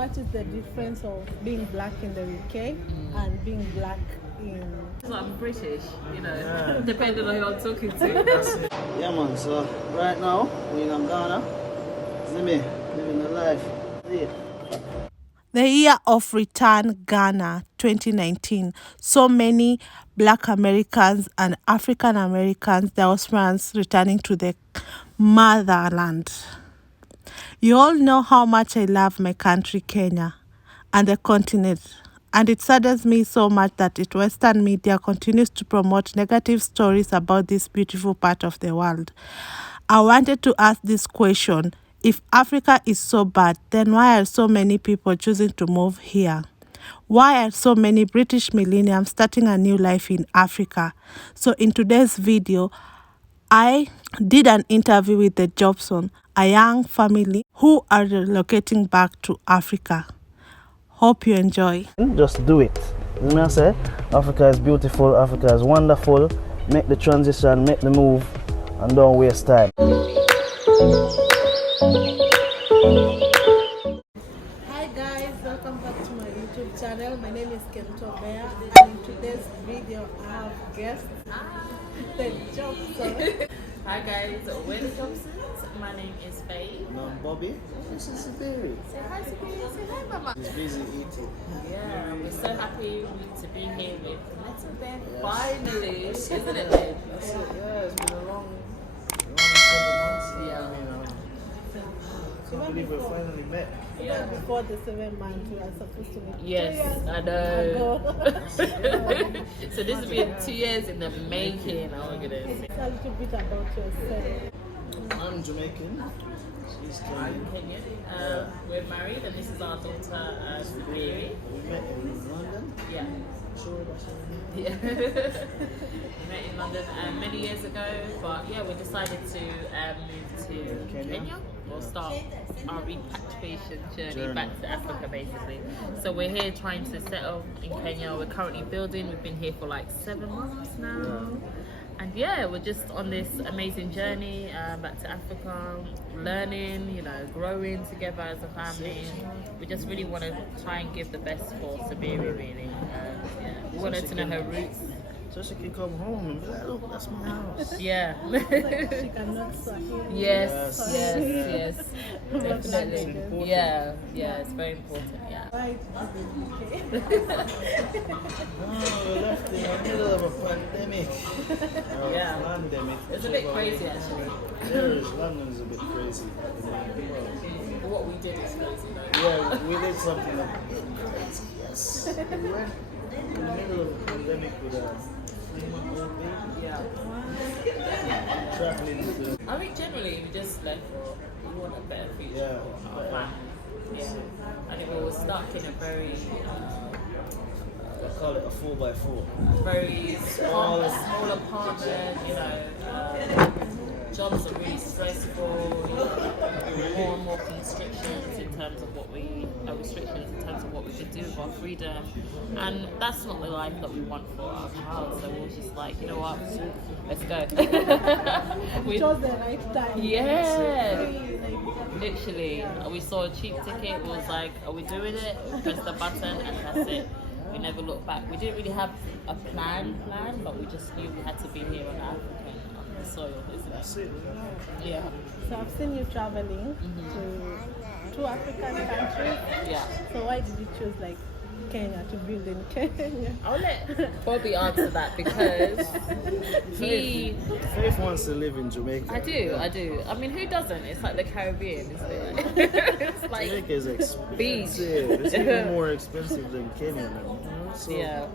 what is the difference of being black in the UK and being black in... So I'm British, you know, depending on who I'm talking to. Yeah, man, so right now, we're in Ghana. See me, living the life. See it. The year of return, Ghana, 2019. So many Black Americans and African Americans, diasporans, returning to the motherland. You all know how much I love my country, Kenya, and the continent. And it saddens me so much that Western media continues to promote negative stories about this beautiful part of the world. I wanted to ask this question. If Africa is so bad, then why are so many people choosing to move here? Why are so many British millennials starting a new life in Africa? So in today's video, I did an interview with the Jobson, a young family who are relocating back to Africa. Hope you enjoy. Just do it. You know what I say? Africa is beautiful, Africa is wonderful. Make the transition, make the move, and don't waste time. Hi guys, welcome back to my YouTube channel. My name is Bea, and in today's video I have guests, the Jobson. Hi guys, we're the Johnsons. My name is Faye. And I'm Bobby. This is Siberi. Say hi to me. Say hi, Mama. He's busy eating. Yeah, we're so happy to be here with Little Ben. Finally, isn't it, Ben? That's it, yeah, it's been a long 7 months. Yeah. I mean, can't believe we finally met. Yeah. Before the 7 months we are supposed to meet. Yes, I know. So this has been 2 years in the making. Oh my goodness. Tell a little bit about yourself. I'm Jamaican. She's I'm Kenyan. Kenyan. We're married, and this is our daughter, Mary. We met in London. Yeah. Sure, that's what Yeah. We met in London many years ago, but yeah, we decided to move to Kenya. We'll start our repatriation journey back to Africa, basically. So we're here trying to settle in Kenya. We're currently building. We've been here for like 7 months now. Yeah. And yeah, we're just on this amazing journey back to Africa, learning, you know, growing together as a family. We just really want to try and give the best for Sabiri, really. Yeah, we want her to know her roots. So she can come home and be like, look, that's my house. Yeah. She cannot Swahili. Yes, yes, yes. But Definitely. important. Yeah, yeah, it's very important, yeah. Why did you Oh, we left in the middle of a pandemic. Yeah. Pandemic. It's a bit crazy, actually. London's a bit crazy at the moment. What we did is crazy, though. Yeah, we did something a bit crazy, yes. We went in the middle of a pandemic with a 3-month-old baby. Yeah. Traveling to... I think generally we just left for, we want a better future Yeah. for our family. Yeah. I think we were stuck in a very, I call it a 4x4. very small apartment, you know. Jobs are really stressful, you know, more and more constrictions in terms of what we could do with our freedom, and that's not the life that we want for our child. So we're just like, you know what, let's go. We chose the right time. Yeah, literally. We saw a cheap ticket. We was like, are we doing it? We pressed the button, and that's it. We never looked back. We didn't really have a plan, but we just knew we had to be here on African soil, isn't it? That's it. Yeah. So I've seen you traveling to 2 African countries. Yeah. So why did you choose like Kenya to build in Kenya? I'll let Bobby answer that because Faith wants to live in Jamaica. I do. I mean, who doesn't? It's like the Caribbean, isn't it? It's like Jamaica is expensive. It's even more expensive than Kenya now. You know? So yeah.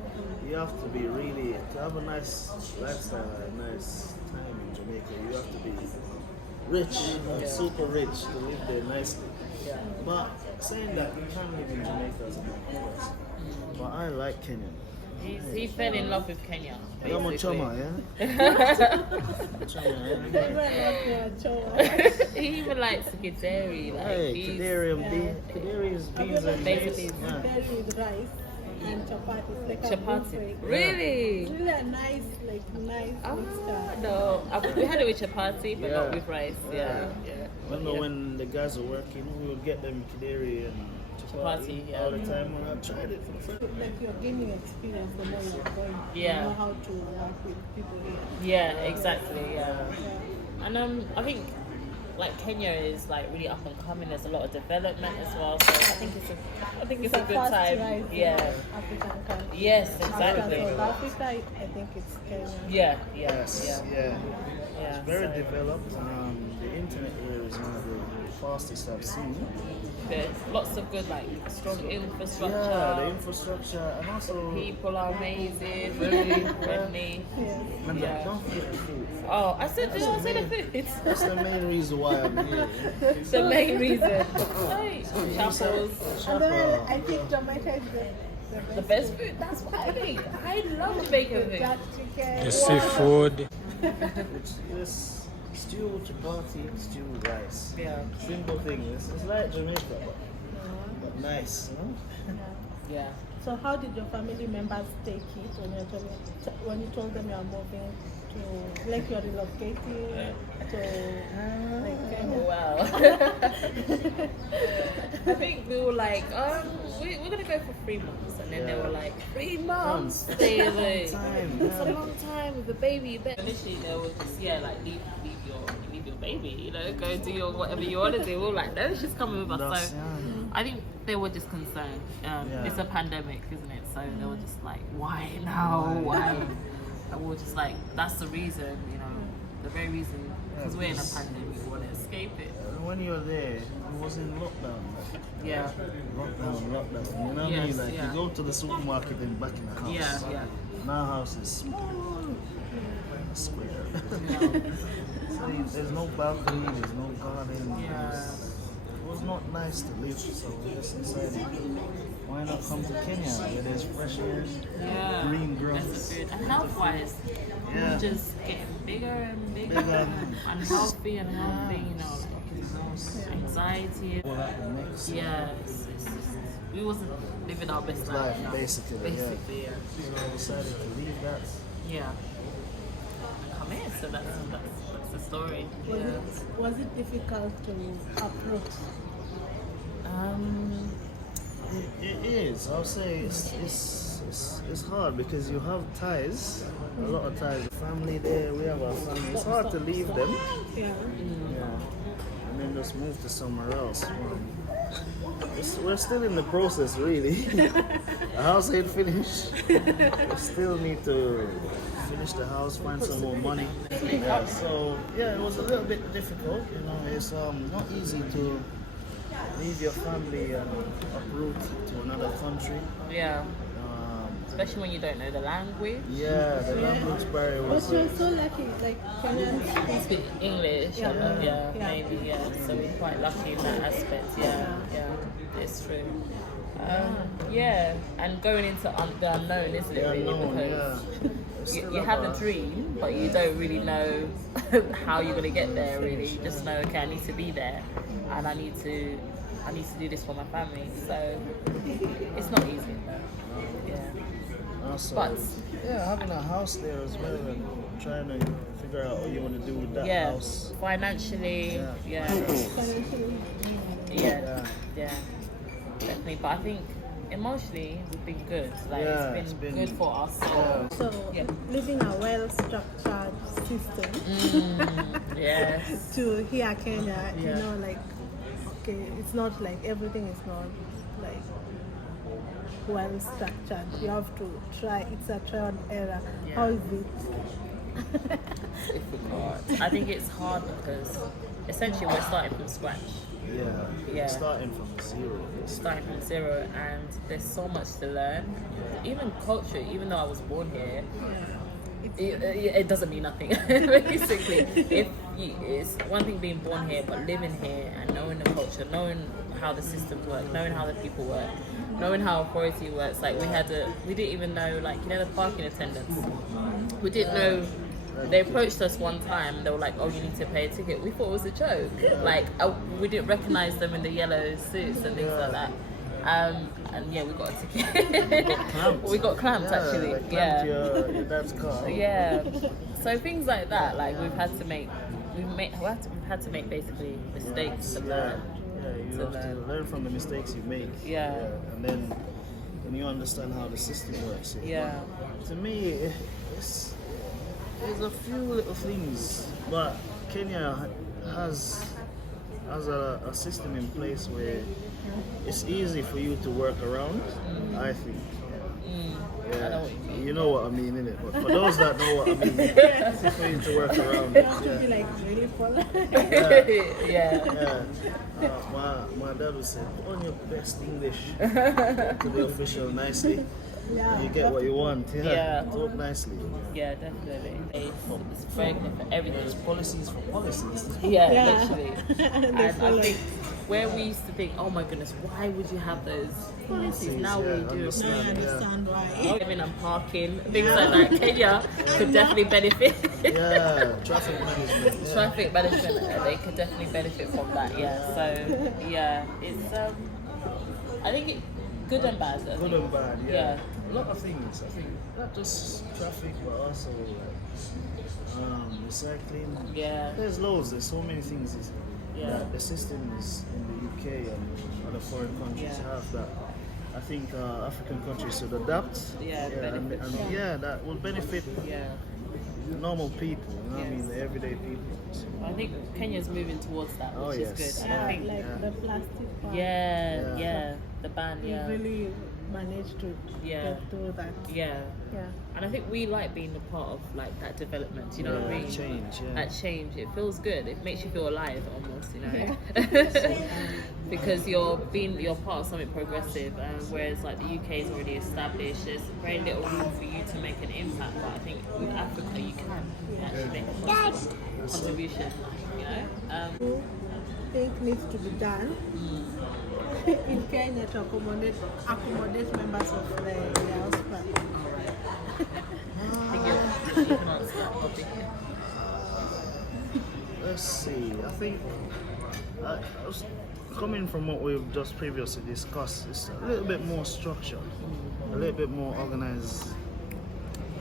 you have to be really, to have a nice lifestyle, a nice time in Jamaica, you have to be rich, super rich to live there nicely. Yeah. But saying that, you can live in Jamaica as a black person. But I like Kenya. He fell in love with Kenya. I'm a basically. chama, yeah? Chama, yeah? Everyone loves Choa. He even likes Kideri. Like, Hey, he's- Kaderi is beans and Basically, rice. Yeah. Very with rice and chapati. It's like a Chapati. buffet. Really? It's really a nice mixture. No, we had it with chapati, but not Yeah. with rice. Yeah. Yeah. I know when the guys are working, we would get them Kaderi and Chapati, yeah. All the time when I tried it for the first time. Like you're gaining experience the more you're going. Yeah. You know how to work with people here. Yeah, exactly. Yeah, and I think like Kenya is like really up and coming. There's a lot of development as well. So I think it's a good fast time. rise in Yeah. African country. Yes, After exactly. South Africa, I think it's Kenya. Yeah. Yes, yeah. Yeah. Very So developed. The internet here is one of the fastest I've seen. there's lots of good like strong infrastructure. Yeah, the infrastructure and also People are amazing, Friendly, friendly. Yeah. and Yeah. don't forget the food. Oh, I said, did I say the food? That's the main reason why I'm here. The main reason. Hey, chapels. And then I think Jamaica is The best food. That's what I think. I love Jamaican food. Jack chicken. The seafood. It's stew, chapati, stew, rice. Yeah. Simple thing. It's like Jamaica, but nice. You know? Yeah. So how did your family members take it when you told them you are moving to, like you're relocating to like Kenya? Wow. I think we were like, we're gonna go for 3 months, and then they were like, 3 months. They were like, it's a long time with the baby. But initially they were just like leave your baby, you know, go do your whatever you want to do. We were like, no, she's coming with us. So I think they were just concerned. It's a pandemic, isn't it? So they were just like, why now? Why? And we were just like, that's the reason, you know, the very reason, because we're in a pandemic, we want to escape it. When you're there, it was in lockdown. Like, Yeah. lockdown. You know what I Yes, mean? Like yeah. you go to the supermarket and back in the house. Yeah, yeah. And our house is small, square. So there's no balcony, there's no garden. Yeah. It was not nice to live, so we just decided, why not come to Kenya where there's fresh air, Yeah. green That's grass. the food. And health-wise, Yeah. we're just getting bigger and bigger, Bigger. and healthy, you know, like anxiety. All that mix. Yeah, it's just, we wasn't living our best life. Life, now. basically, Basically, yeah. So I decided to leave that. Yeah. And come here, so that's the story. Was it difficult to uproot? It is. I'll say it's hard because you have ties, a lot of ties. Family there, we have our family. It's hard to leave them. Yeah. Yeah. And then just move to somewhere else. We're still in the process, really. The house ain't finished. We still need to finish the house, find some more money. Yeah, so yeah, it was a little bit difficult. You know, it's not easy to leave your family and uproot to another country. Yeah. Especially when you don't know the language. Yeah, the language barrier But was. you're so lucky, like Kenyans. Speak English, Yeah. maybe, yeah. So we're quite lucky in that aspect, yeah, it's true. Yeah, and going into the unknown, isn't it, The really? unknown, Because yeah. you have a dream, but you don't really know how you're gonna get there. Really, you just know, okay, I need to be there, and I need to do this for my family. So it's not easy, though. Yeah. Also, But yeah, having a house there as well and trying to figure out what you want to do with that yeah, house. financially, yeah. Definitely. But I think emotionally we've been good. Like Yeah, it's it's been been- good for us. Yeah. So Yeah. living a well-structured system Yes. to here Kenya, you Yeah. know, like okay, it's not like everything is not like well structured. You have to try. It's a trial and error. Yeah. How is it? Difficult. I think it's hard because essentially we're starting from scratch. Yeah. Starting from zero. Starting from zero, and there's so much to learn. Even culture, even though I was born here, it doesn't mean nothing. Basically, it's one thing being born here, but living here and knowing the culture, knowing how the systems work, knowing how the people work, knowing how authority works. Like we didn't even know, like, you know, the parking attendants. We didn't know. They approached us one time. They were like, "Oh, you need to pay a ticket." We thought it was a joke. Like we didn't recognize them in the yellow suits and things like that. And yeah, we got a ticket. We got clamped actually. Like Yeah. your dad's car. Yeah. So things like that, like we've had to make basically mistakes to learn. Yeah, you to have to learn from the mistakes you make. Yeah. And then when you understand how the system works. Yeah. To me, there's a few little things, but Kenya has a system in place where it's easy for you to work around. I think. I know what you mean. You know what I mean, innit? But for those that know what I mean, it's easy for you to work around. You have to be like really polite. Yeah. My dad would say, put on your best English to the official nicely. Yeah. You get what you want. Yeah. Talk nicely. Yeah, definitely. It's very good for everything. There's policies for policies. Yeah, Yeah. literally. And I think where we used to think, oh my goodness, why would you have those policies? Now we do. understand. I understand why. Living and parking, things like that. Kenya could definitely benefit. Yeah, traffic management. Yeah. Traffic management, they could definitely benefit from that. Yeah. So yeah, it's I think it good and bad. I Good think. and bad, yeah. Yeah. A lot of things. I think not just traffic, but also recycling. Yeah. There's loads. There's so many things. Yeah. That the systems in the UK and other foreign countries Yeah. have that. I think African countries should adapt. Yeah, benefit. That will benefit Yeah. normal people. You know what I Yes. mean? The everyday people. So, I think Kenya's moving towards that, which Oh, is yes. good. And I Yeah, think like the plastic part. yeah, the ban, We yeah. really managed to Yeah. get through that. Yeah. Yeah. And I think we like being a part of like that development, you know what I mean? change. Yeah. That change. It feels good. It makes you feel alive almost, you know. Because you're part of something progressive, whereas like the UK is already established. There's very little room for you to make an impact. But I think with Africa you can actually make a positive contribution. You know. Think needs to be done in Kenya to accommodate members of the diaspora. I think you can answer that topic. Let's see. I think I was coming from what we've just previously discussed. It's a little bit more structured, a little bit more organized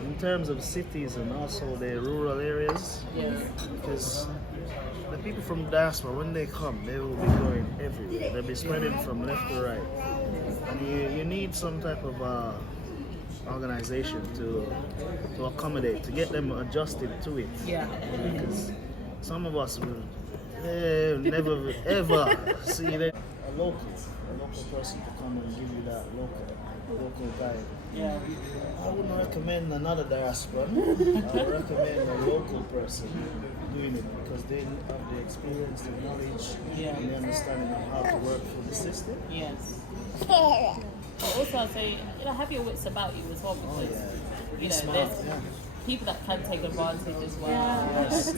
in terms of cities and also the rural areas. Yes. Because the people from diaspora, when they come, they will be going everywhere. They'll be spreading from left to right, and you need some type of organization to accommodate, to get them adjusted to it. Yeah. Because some of us will never ever see that a local person to come and give you that local guide. Yeah. I wouldn't recommend another diaspora. I would recommend a local person doing it because they have the experience, the knowledge, Yeah. and the understanding of how to work through the system. Yes. But also, I'd say, have your wits about you as well, because Be there's smart, yeah. people that can take advantage as well Yes,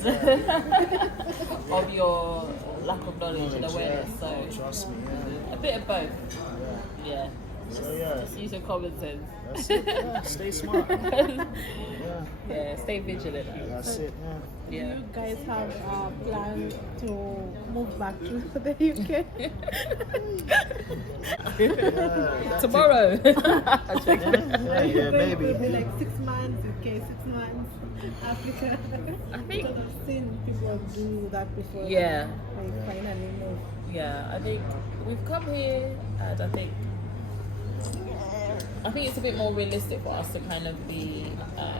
of your lack of knowledge and awareness. yeah. So Trust me, a bit of both. yeah. Yeah. So yeah, Just use your common sense. that's it. Yeah, stay smart. Yeah, Yeah. Stay vigilant. that's it. Yeah. Yeah. You guys have a plan to move back to the UK? Tomorrow. Yeah, maybe. It'll be like 6 months UK, 6 months Africa. I think. Because I've seen people do that before. Yeah. They finally move. Yeah, I think we've come here, and I think it's a bit more realistic for us to kind of be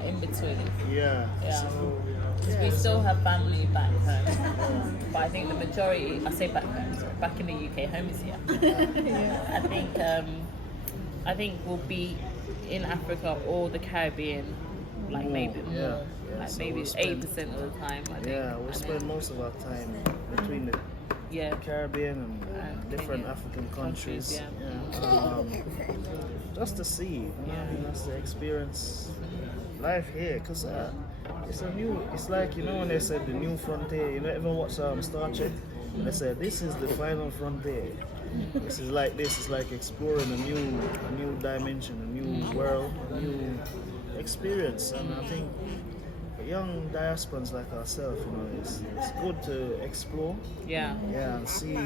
in between. Yeah. Yeah. So, Because we still have family back home, but I think the majority, I say back home, sorry, back in the UK, home is here. I think we'll be in Africa or the Caribbean, like More, maybe more, yeah. like So maybe we'll spend- 80% of the time. I think. yeah, we And spend then- most of our time between the Yeah. Caribbean and different Kenya. African countries. Yeah. Just to see, you know, I mean, that's the experience life here. Cause it's like, you know, when they said the new frontier. You know, ever watch Star Trek? They said this is the final frontier. This is like this. It's like exploring a new dimension, a new world, a new experience. And I think for young diasporans like ourselves, you know, it's good to explore. Yeah. Yeah, and see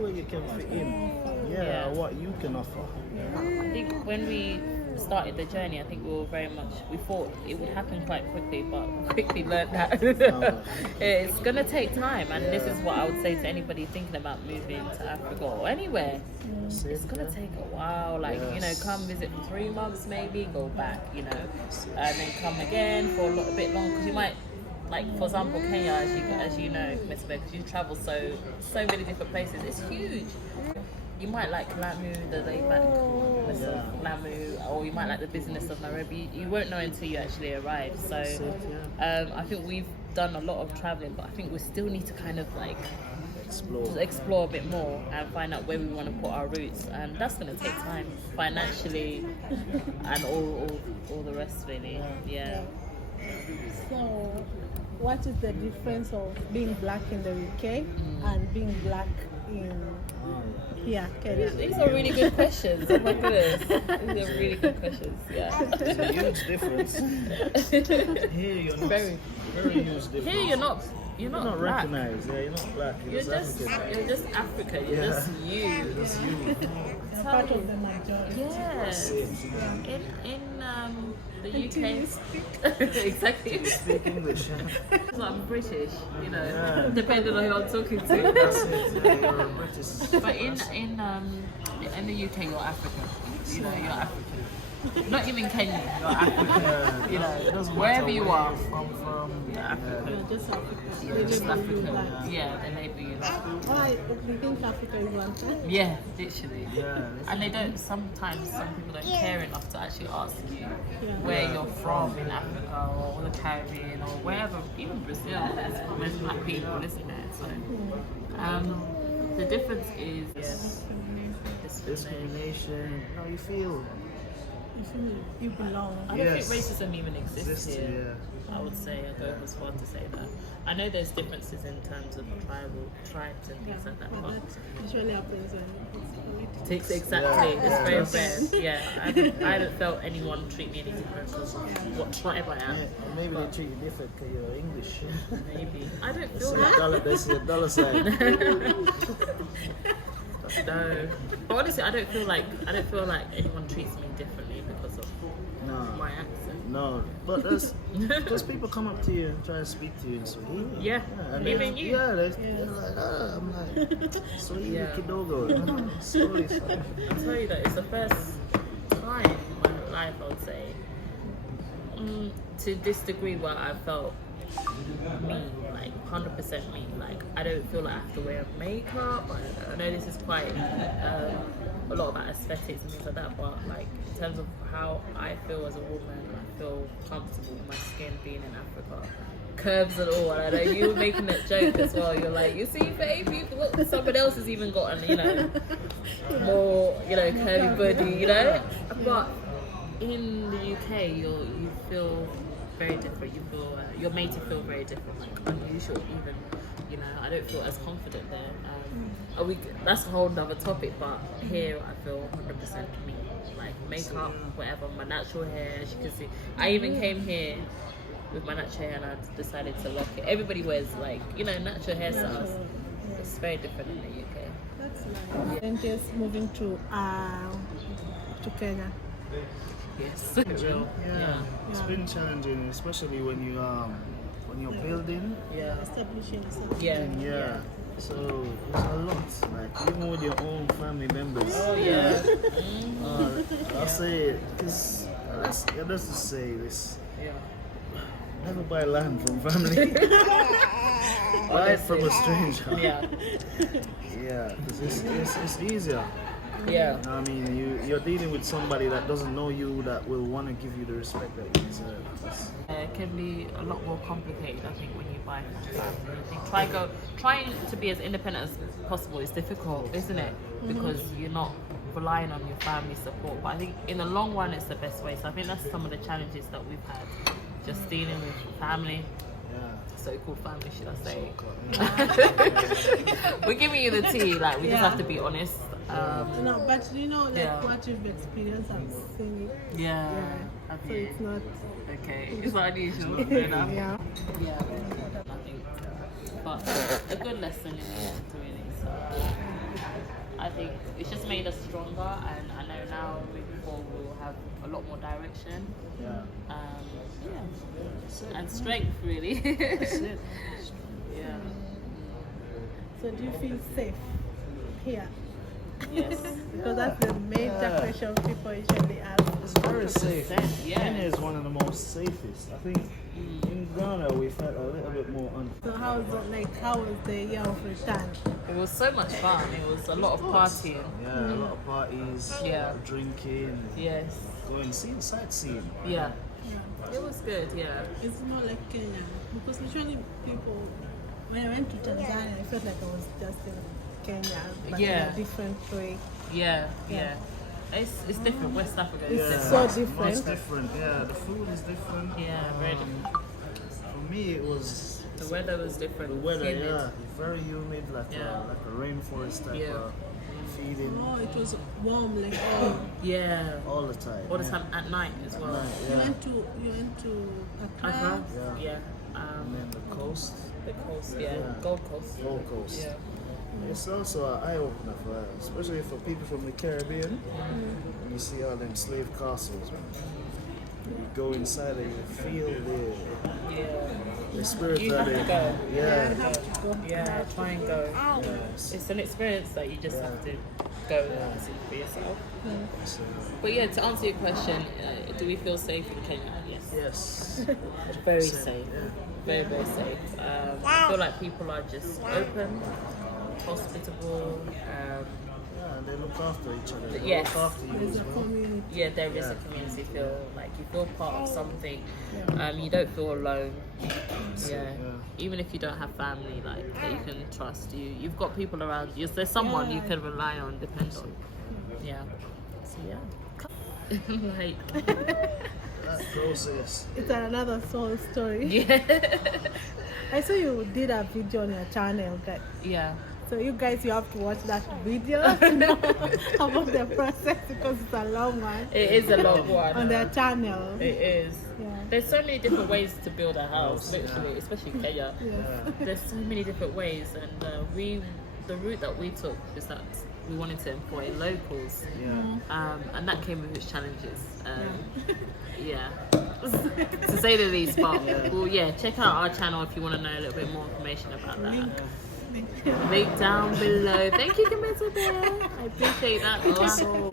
where you can fit in. Yeah, Yeah. what you can offer. I think when we started the journey, I think we thought it would happen quite quickly, but quickly learned that it's gonna take time. And this is what I would say to anybody thinking about moving to Africa or anywhere. It's gonna take a while. Like, you know, come visit for 3 months maybe, go back, you know, and then come again for a bit longer, because you might, like for example Kenya, as you know, Miss Beck, because you travel so many different places. It's huge. You might like Lamu, the laid-backness of Lamu, or you might like the business of Nairobi. You won't know until you actually arrive. So I think we've done a lot of traveling, but I think we still need to kind of like explore a bit more and find out where we want to put our roots, and that's going to take time financially and all the rest really. Yeah. So, what is the difference of being black in the UK and being black in Kenya? These are really good questions. Oh my goodness, these are really good questions. Yeah. There's a huge difference. Here you're not very huge difference. Here you're not black. Recognized. Yeah, you're not black. You're just Africa. You're just you. You're just you. Part of the majority. Yes. In the UK. Exactly. Speak English. So I'm British, you know, depending on who I'm talking to. That's it. Yeah, you're British. But in the UK, you're African. You know, you're African. Not even Kenya, you're African. You know, wherever you are from, you're African. Just Africa. You're just African. Yeah, they label you that. Why do you think Africa is one thing? Yeah, literally. Yeah. And they don't, sometimes some people don't care enough to actually ask you where you're from in Africa or the Caribbean or wherever, even Brazil, there's black people, isn't there? So, the difference is Discrimination. How you feel? You belong. I don't think racism even exists here. Yeah. I would say, I go as far to say that. I know there's differences in terms of tribes and things like that, but That usually happens when it's politics. exactly, Yeah. it's very rare. Yeah, I haven't felt anyone treat me any different because of what tribe I am. Yeah, maybe they treat you different because you're English. Maybe. I don't feel So that. that's your dollar sign. No, but honestly, I don't feel like anyone treats me differently because of my accent. No, but those people come up to you and try to speak to you in Swahili. Yeah, and even you. Yeah, they're like, I'm like, Swahili kidogo. Sorry. I'll tell you that it's the first time in my life, I would say, to this degree where I felt me, like 100% me. Like, I don't feel like I have to wear makeup. I know this is quite a lot about aesthetics and things like that, but like in terms of how I feel as a woman, I feel comfortable in my skin being in Africa. Curves and all, and I know you were making that joke as well. You're like, you see, baby, look, someone else has even gotten, you know, more, you know, curvy body, you know. But in the UK, you feel very different. You feel you're made to feel very different, like unusual even. You know, I don't feel as confident there. That's a whole nother topic, but here I feel 100% me. Like makeup, whatever, my natural hair. As you can see, I even came here with my natural hair and I decided to lock it. Everybody wears like, you know, natural hairstyles. It's very different in the UK. That's nice. And just moving to Kenya. Yes. Yeah. It's been challenging, especially when you're building. Yeah. Establishing. Yeah. So it's a lot, like even with your own family members. Oh yeah. I'll say it, because let's just say this. Yeah. Never buy land from family. Buy it from a stranger. Yeah. Yeah, because it's easier. Yeah. You know what I mean, you're dealing with somebody that doesn't know you, that will want to give you the respect that you deserve. It can be a lot more complicated, I think, when you buy from family. I think trying to be as independent as possible is difficult, isn't it? Because you're not relying on your family support. But I think in the long run, it's the best way. So I think that's some of the challenges that we've had, just dealing with family. So-called family, should I say? We're giving you the tea, like we just have to be honest. No, but you know, like what you've experienced, I've seen it. Yeah. So it's not okay. It's not unusual. Fair enough. Yeah. Nothing. But a good lesson in it, really. So I think it's just made us stronger, and I know now moving forward we'll have a lot more direction. Yeah. Yeah, That's it. and strength really. That's it. Yeah. So do you feel safe here? Yes. Because that's the major question people usually ask. It's very safe. Yeah. Kenya is one of the most safest. I think in Ghana we felt a little bit more So how was it like? How was the year of return? It was so much fun. It was a lot of partying. Yeah, a lot of parties, a Yeah. lot of drinking, Yes. going sightseeing. Yeah. Yeah. It was good. Yeah. It's more like Kenya because usually people, when I went to Tanzania, I felt like I was just in Kenya, but in Yeah. a different way. Yeah. Yeah. Yeah. It's different. West Africa is It's different. so different. It's different. Yeah, the food is different. Yeah, very different. For me, it was The weather was different. the weather. Humid. Yeah, very humid, like Yeah. a rainforest type Yeah. of feeling Oh, it was warm like Yeah. all the time. All the yeah. time at night as well. Night, You yeah. went to Accra. Uh-huh. Yeah. Yeah. And then the coast, The coast. Yeah. Yeah. Gold Coast. Gold Coast. Yeah. It's also an eye opener for, especially for people from the Caribbean. When you see all them slave castles, man. You go inside and you feel Yeah. the spirit You of have to it. go. Yeah. have to go. Yeah. Try and go. Yes. It's an experience that you just Yeah. have to go and see for yourself. So, But yeah, to answer your question, do we feel safe in Kenya? Yes. yes. Very Same, safe. yeah. Very, very safe. I feel like people are just open, hospitable. Yeah, and they look after each other. They Yes. look after you There's as a well. community. Yeah, there is a Yeah. community feel. Like you feel part of something. You don't feel alone. Yeah. Even if you don't have family, like that you can trust. You've got people around you. There's someone you can rely on, depend on. Yeah. So yeah. Like. That process. It's another soul story. Yeah. I saw you did a video on your channel, guys. Yeah. So you guys, you have to watch that video to know about the process because it's a long one It is a long one. on their channel. It is. Yeah. There's so many different ways to build a house, literally, especially in Kenya. Yeah. There's so many different ways, and the route that we took is that we wanted to employ locals, Yeah. and that came with its challenges. Yeah, to say the least. But well, yeah, check out our channel if you want to know a little bit more information about that. Link down below. Thank you, Camilla. I appreciate that. So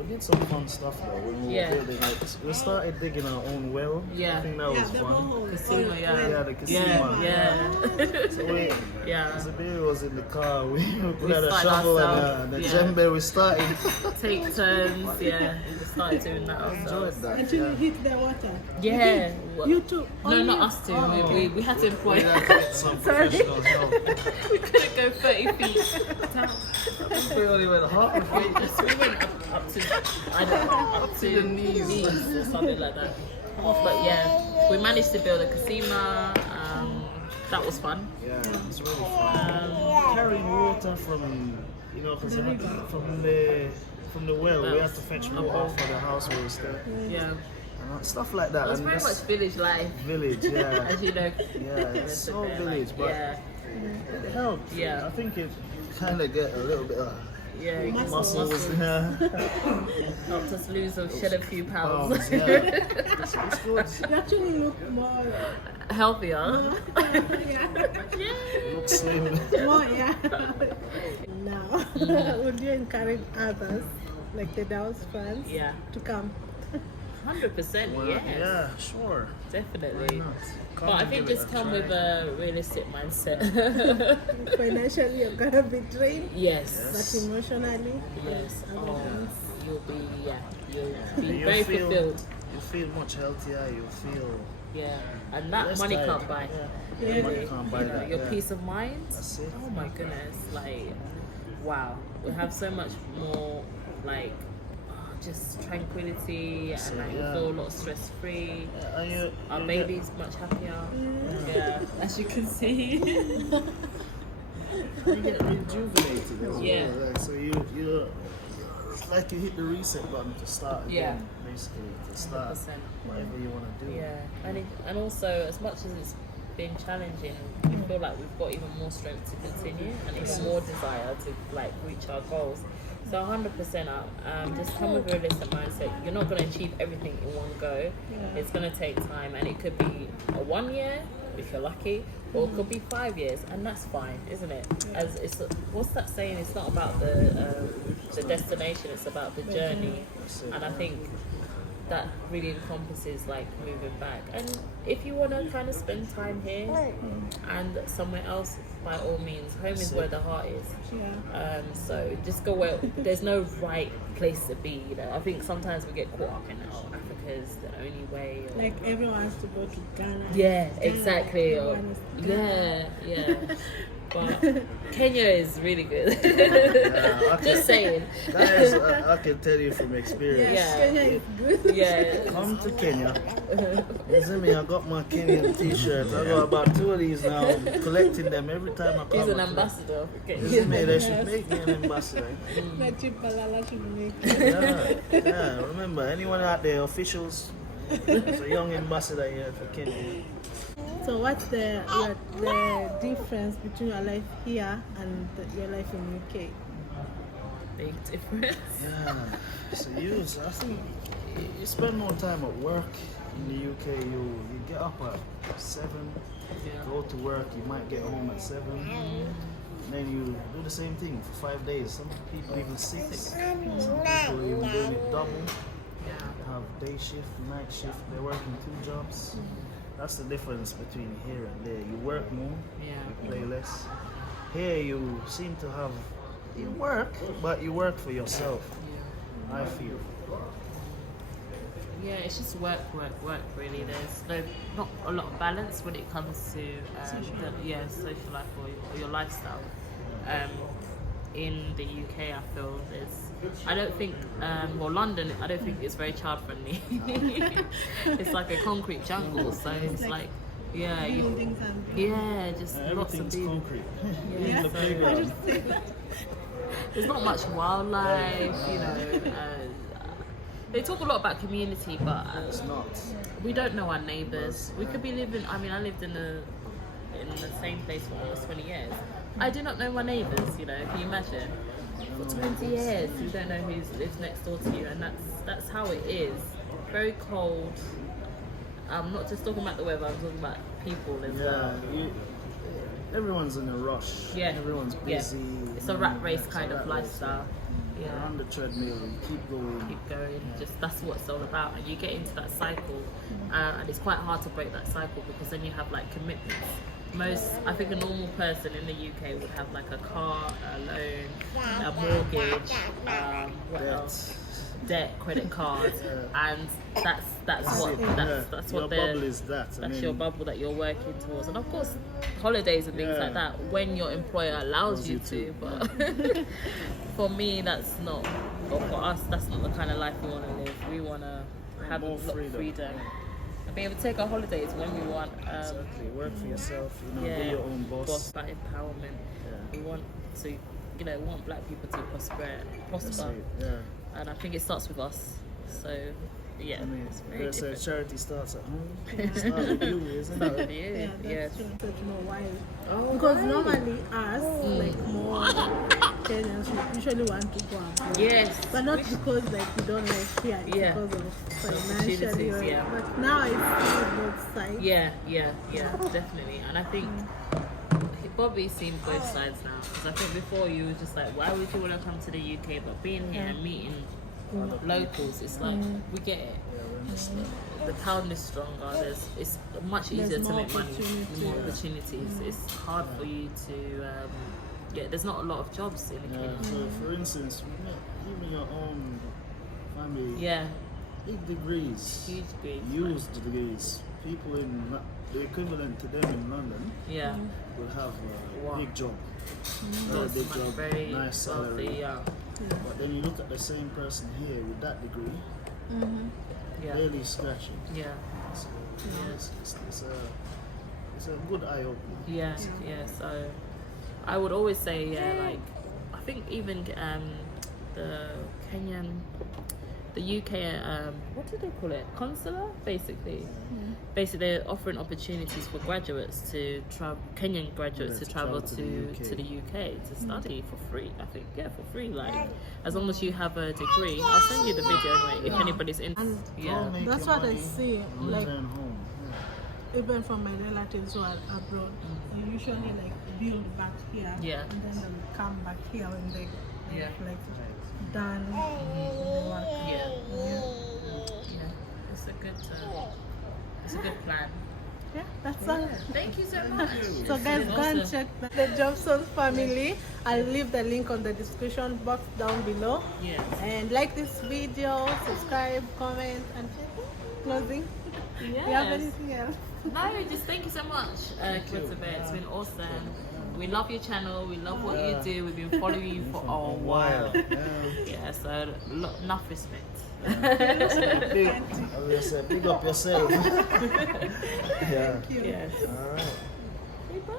we did some fun stuff though when we Yeah. were building it. We started digging our own well. Yeah. I think that was The fun. whole Casino, yeah. Yeah, the casino. Yeah. So we, Yeah. as the baby was in the car, we had a started shovel ourselves, and the yeah. djembe. We started. Take turns. Yeah. We just started doing that Enjoyed ourselves. that. Until Yeah. you hit the water. Yeah. You too. No, Only not you? us two. Oh. We had to employ. We had to get some Sorry. professional help. We couldn't go 30 feet down. We only went half a feet. We went up to, I don't know, up to the knees. or something like that. But yeah, we managed to build a casino. That was fun. Yeah, it was really fun. Carrying water from, because from the well, we had to fetch water for the house we were staying. Yeah. Stuff like that. It was And very this much village life, village, yeah. as you know. Yeah, it's so village, but Yeah. it helped. Yeah. I think it kind of get a little bit of Yeah. muscles. Yeah. Helped us lose or shed a few pounds. Yeah. It's good. You actually look more, Healthier. yeah, Look slim. more, yeah. Now, would you encourage others, like the Dow's fans, Yeah. to come? 100%, Well, yes. yeah, sure. Definitely. Why not? But I and think give it just a come try. with a realistic mindset. Financially, you're gonna be drained, Yes. but emotionally, Yes. other Oh, things. you'll be You very feel- fulfilled. You feel much healthier. You feel Yeah. And that less money tired. can't buy. Yeah. Yeah. Money can't buy You know, that. your yeah. peace of mind. That's it. Oh my goodness. Like, wow. We have so much more, like, just tranquility, and like, we yeah. feel a lot stress free. And you, Our you baby's much happier. Yeah. As you can see. You get rejuvenated as Yeah. well. Like, so you it's like you hit the reset button to start again, basically to start 100%. whatever you want to do. Yeah, and also as much as it's been challenging. We feel like we've got even more strength to continue and even more desire to like reach our goals. So 100% up. Just come with a realistic mindset. You're not going to achieve everything in one go. It's going to take time, and it could be a 1 year if you're lucky, or it could be 5 years, and that's fine, isn't it? As it's what's that saying? It's not about the destination; it's about the journey. And I think that really encompasses like moving back. And if you want to kind of spend time here and somewhere else, by all means, home is where the heart is. So just go where there's no right place to be. You know, I think sometimes we get caught up in Africa is the only way. Or, Like everyone has to go to Ghana. yeah, Ghana, exactly. Or, everyone is Ghana. yeah. But Kenya is really good. Just saying. Guys, I can tell you from experience. Yeah. Kenya is good. Yeah. Come to Kenya. You see me, I got my Kenyan t-shirts. I got about 2 of these now. I'm collecting them every time I come. He's an ambassador. You see me, they should make me an ambassador. Nachipalala should make Yeah. Remember, anyone out there, officials, there's a young ambassador here for Kenya. So what's the difference between your life here and your life in UK? Big difference. Yeah. So I think you spend more time at work in the UK. You get up at 7, go to work. You might get home at 7. And then you do the same thing for 5 days. Some people even 6. Some people even doing it double. They have day shift, night shift. They're working 2 jobs. That's the difference between here and there. You work more, you play less. Here you seem to have, you work, but you work for yourself. I feel. Yeah, it's just work, really. There's not a lot of balance when it comes to social life or your lifestyle. In the UK, I feel I don't think, London, I don't think it's very child friendly. It's like a concrete jungle, so it's like, just lots of Everything's people. concrete. In the playground. There's not much wildlife, you know. They talk a lot about community, but It's not. we don't know our neighbours. We could be living. I mean, I lived in the same place for almost 20 years. I do not know my neighbours. You know, can you imagine? For 20 years, you don't know who lives next door to you, and that's how it is. Very cold. I'm not just talking about the weather. I'm talking about people as well. Everyone's in a rush. Yeah. Everyone's Yeah. busy. It's a rat race It's a kind of rat race, lifestyle. You're Yeah. on the treadmill and keep going. Keep going. Just that's what it's all about, and you get into that cycle, and it's quite hard to break that cycle because then you have like commitments. I think a normal person in the UK would have like a car, a loan, a mortgage, what else? Debt, credit card, and that's what Your bubble is that. That's your bubble that you're working towards, and of course, holidays and things like that when your employer allows you to. But for me, that's not, or for us, that's not the kind of life we want to live. We want to have More a lot of freedom. freedom and be able to take our holidays when we want. Exactly. Work for yourself. Be your own boss. About empowerment. We want to, we want black people to prosper. That's it, yeah. And I think it starts with us. So, yeah, I mean, it's very they say different. charity starts at home. It starts with you, isn't Start it? with you. Yes. True. So to know why. Because normally us, like more Kenyans, we usually want to go abroad. Yes. But not because like we don't like here, it's Yeah. because of financially. Opportunities, Or, yeah. But now I see both sides. Yeah, definitely. And I think Bobby's seen both sides now. Because I think before you were just like, why would you want to come to the UK? But being here and meeting locals, it's like, we get it. The pound is stronger. It's much easier to more make money. opportunity. More opportunities. It's hard for you to there's not a lot of jobs in the Yeah. Kenya. So, for instance, even your own family, Yeah, 8 degrees, huge degree. used degrees. People in the equivalent to them in London Yeah. will have a Wow. big job, Lots big of money, job, very nice salary. wealthy, yeah. But then you look at the same person here with that degree, Yeah. barely scratching. Yeah. So, it's a good eye opener. Yeah. So I would always say, like, I think even the Kenyan, the UK, what do they call it? Consular, basically. Basically, they're offering opportunities for graduates to travel, Kenyan graduates to travel to the UK to study for free. I think, yeah, for free. Like, as long as you have a degree. I'll send you the video anyway if anybody's interested. Yeah. That's what I see. Like, Return home. even from my relatives who are abroad, they usually like build back here, Yeah. and then they will come back here when they Yeah. like done the work. Yeah. It's a good plan. Yeah, that's all. Thank you so much. So guys, go and check the Jobson family. I'll leave the link on the description box down below. Yes. And like this video, subscribe, comment, and closing. Do you have anything else? No, just thank you so much, Elizabeth. It's been awesome. We love your channel. We love what you do. We've been following you for a while. Yeah, so enough respect. Big, I will say, big up yourself. Yeah. Thank you. Yes. All right. Bye.